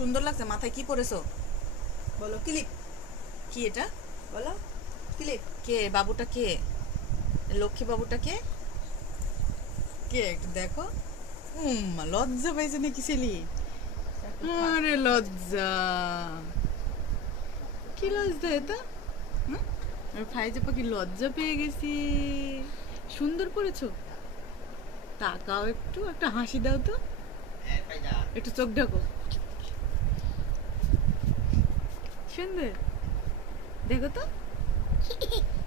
সুন্দর লাগছে। মাথায় কি পরেছো বলো? ক্লিপ। কি এটা বলো? ক্লিপ। কে বাবুটা? কে লক্ষ্মী বাবুটা? কে কে একটু দেখো। লজ্জা পাইছে নাকি ছেলে? আরে লজ্জা, কি লজ্জা এটা? ফাইজা পাখি লজ্জা পেয়ে গেছি। সুন্দর করেছো। তাকাও, একটু একটা হাসি দাও তো, একটু চোখ ঢাকো। সুন্দর, দেখো তো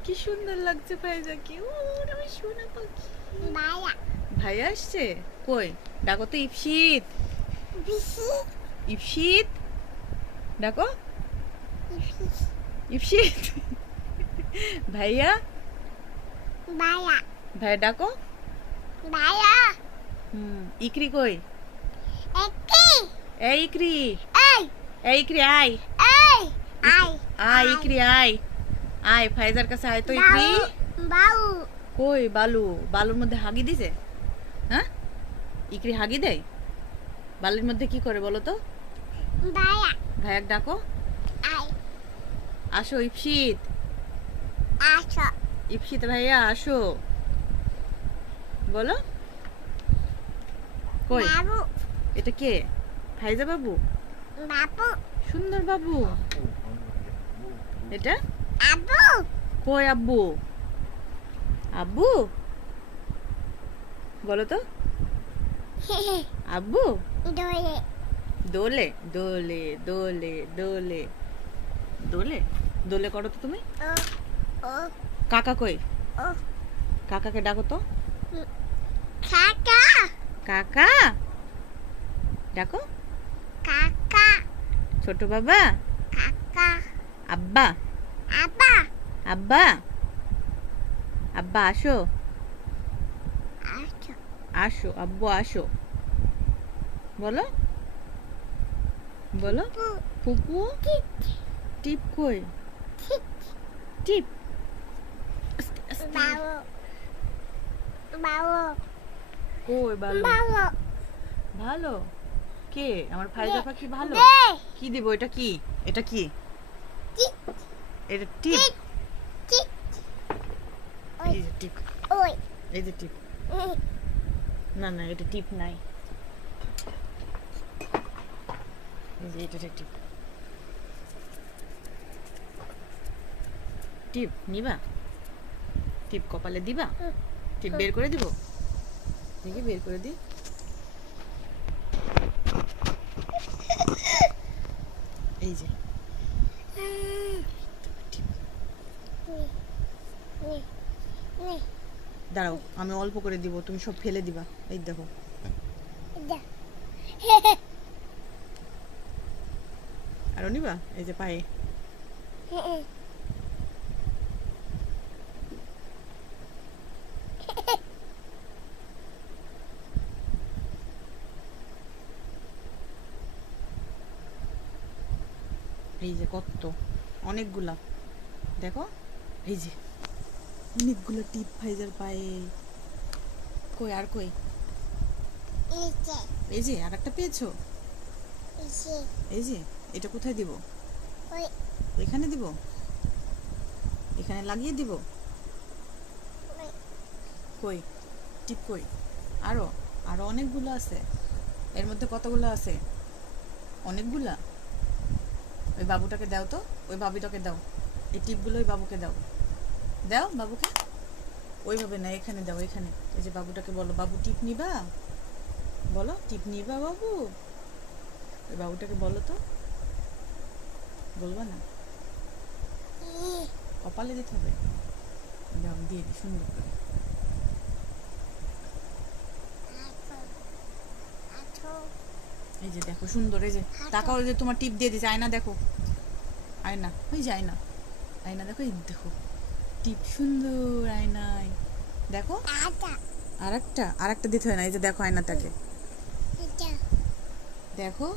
কি সুন্দর লাগছে ফাইজা কি। ওরে সোনা পাখি। ভাইয়া আসছে কই? ডাকো তো ইপসিত। ইপসিত ডাকো। ইপসিত ভাইয়া। ভাইয়া ডাকো। ইকরি কই? এই ইকরি, এই ইকরি আয়। আয় ইকরি আয়, আয় ফাইজার কাছে আয় তো ইকরি। কই বালু? বালুর মধ্যে হাগি দিছে? হ্যাঁ, ইকরি হাগি দেয় বালুর মধ্যে? কি করে বলো তো? ভাইয়াক ডাকো। আসো ইপসিত, ইপসিত ভাইয়া আসো বলো। কই এটা কে? ফাইজা বাবু? সুন্দর বাবু এটা? কই আব্বু? আব্বু বলো তো। আব্বু দোলে দোলে দোলে দোলে দোলে দোলে করো তো তুমি। কাকা কই? কাকাকে ডাকো তো। কাকা ডাকো। ছোট বাবা। আব্বা। আব্বা আব্বা আসো। আসো আব্বু আসো বলো। বলো ফুপু। টিপ কই? টিপ কই বালু? ভালো কে? আমার ফাইজা পাখি ভালো। কি দিব? এটা কি? এটা কি? এটা টিপ। এই যে টিপ, এই যে টিপ। না না এটা টিপ নাই, এই যে এটা টিপ। টিপ নিবা? টিপ কপালে দিবা? টিপ বের করে দিব? দেখি বের করে দি। এই যে দাঁড়াও, আমি অল্প করে দিব, তুমি সব ফেলে দিবা। এই দেখো আরো নিবা? এই যে পায়ে। এই যে কত অনেকগুলা দেখো, এই যে অনেকগুলো টিপ ফাইজার পায়ে। কই আর কই? এই যে আর একটা পেয়েছো? এই যে এটা কোথায় দিব? এখানে দিব? এখানে লাগিয়ে দিব? কই টিপ কই? আরো আরো অনেকগুলো আছে। এর মধ্যে কতগুলো আছে? অনেকগুলা। ওই বাবুটাকে দাও তো, ওই বাবিটাকে দাও। এই টিপগুলো ওই বাবুকে দাও, দাও বাবুকে। ওইভাবে না, এখানে দাও, এখানে। এই যে বাবুটাকে বলো, বাবু টিপ নিবা? বলো টিপ নিবা বাবু? ওই বাবুটাকে বলো তো। বলবা না? কপালে দিতে হবে। দিয়ে দি সুন্দর করে। এই যে দেখো সুন্দর। এই যে তাকাও, যে তোমার টিপ দিয়ে দিছে। আয়না দেখো, আয়না ওই যে আয়না, আয়না দেখো। এই দেখো টিপ সুন্দর আয়নায় দেখো। আর একটা দিতে হয় না। এই যে দেখো আয়নাটাকে দেখো।